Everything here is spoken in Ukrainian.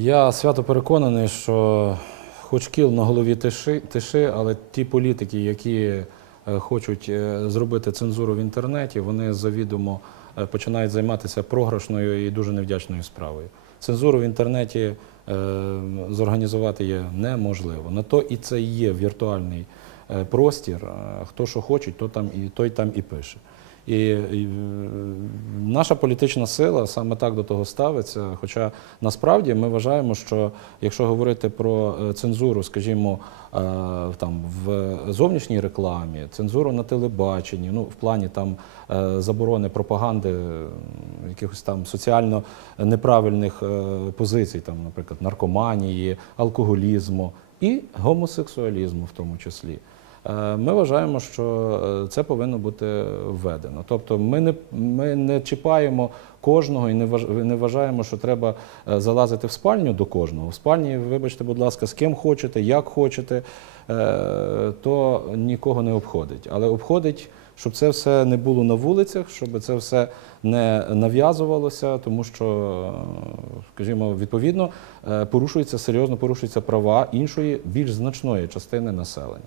Я свято переконаний, що хоч кіл на голові тиши, тиши, але ті політики, які е, хочуть е, зробити цензуру в інтернеті, вони завідомо е, починають займатися програшною і дуже невдячною справою. Цензуру в інтернеті зорганізувати є неможливо. На то і це є віртуальний простір. Хто що хоче, то там і той там і пише. І, наша політична сила саме так до того ставиться. Хоча насправді ми вважаємо, що якщо говорити про е, цензуру, скажімо, е, там в зовнішній рекламі, цензуру на телебаченні, ну в плані там е, заборони пропаганди якихось там соціально неправильних позицій, там, наприклад, наркоманії, алкоголізму і гомосексуалізму в тому числі. Е, Ми вважаємо, що е, це повинно бути введено. Тобто ми не, ми не чіпаємо кожного і не вваж- не вважаємо, що треба е, залазити в спальню до кожного. В спальні, вибачте, будь ласка, з ким хочете, як хочете, то нікого не обходить. Але обходить, щоб це все не було на вулицях, щоб це все не нав'язувалося, тому що, скажімо, відповідно порушуються серйозно порушуються права іншої більш значної частини населення.